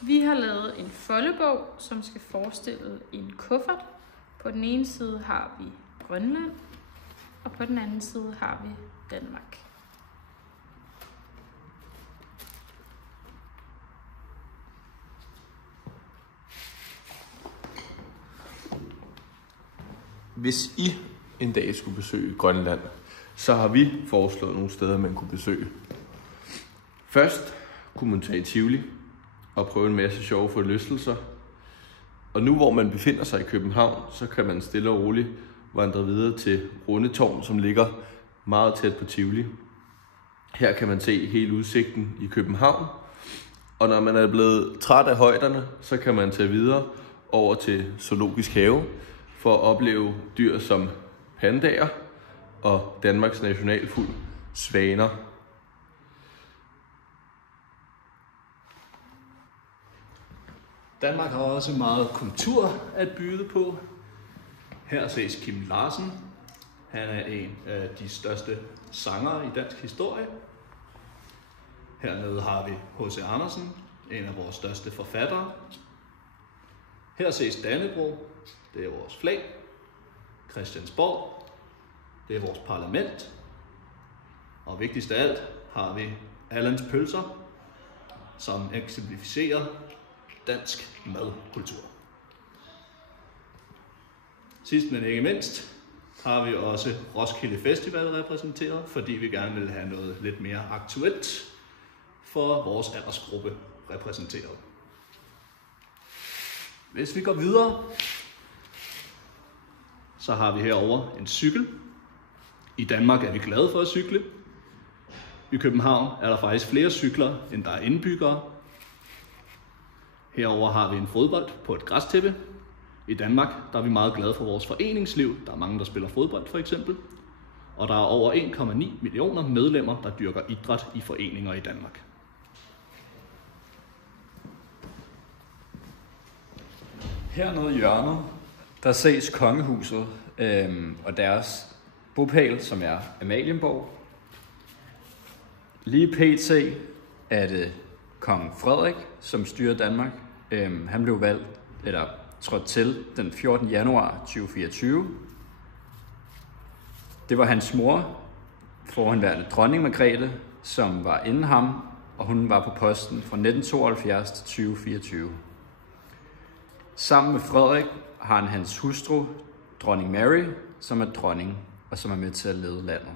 Vi har lavet en foldebog, som skal forestille en kuffert. På den ene side har vi Grønland, og på den anden side har vi Danmark. Hvis I en dag skulle besøge Grønland, så har vi foreslået nogle steder, man kunne besøge. Først kunne man tage i Tivoli og prøve en masse sjove forlystelser. Og nu hvor man befinder sig i København, så kan man stille og roligt vandre videre til Rundetårn, som ligger meget tæt på Tivoli. Her kan man se hele udsigten i København. Og når man er blevet træt af højderne, så kan man tage videre over til Zoologisk Have for at opleve dyr som pandaer og Danmarks nationalfugl, svaner. Danmark har også meget kultur at byde på. Her ses Kim Larsen. Han er en af de største sangere i dansk historie. Hernede har vi H.C. Andersen, en af vores største forfattere. Her ses Dannebrog, det er vores flag. Christiansborg, det er vores parlament. Og vigtigst af alt har vi Allans pølser, som eksemplificerer dansk madkultur. Sidst men ikke mindst har vi også Roskilde Festival repræsenteret, fordi vi gerne vil have noget lidt mere aktuelt for vores aldersgruppe repræsenteret. Hvis vi går videre, så har vi herover en cykel. I Danmark er vi glade for at cykle. I København er der faktisk flere cykler, end der er indbyggere. Herover har vi en fodbold på et græstæppe. I Danmark der er vi meget glade for vores foreningsliv. Der er mange, der spiller fodbold for eksempel. Og der er over 1,9 millioner medlemmer, der dyrker idræt i foreninger i Danmark. Hernede i hjørnet, der ses kongehuset og deres bopæl, som er Amalienborg. Lige pt. Er det kong Frederik, som styrer Danmark. Han blev trådt til den 14. januar 2024. Det var hans mor, forhenværende dronning Margrethe, som var inden ham, og hun var på posten fra 1972 til 2024. Sammen med Frederik har han hans hustru, dronning Mary, som er dronning og som er med til at lede landet.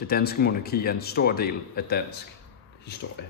Det danske monarki er en stor del af dansk historie.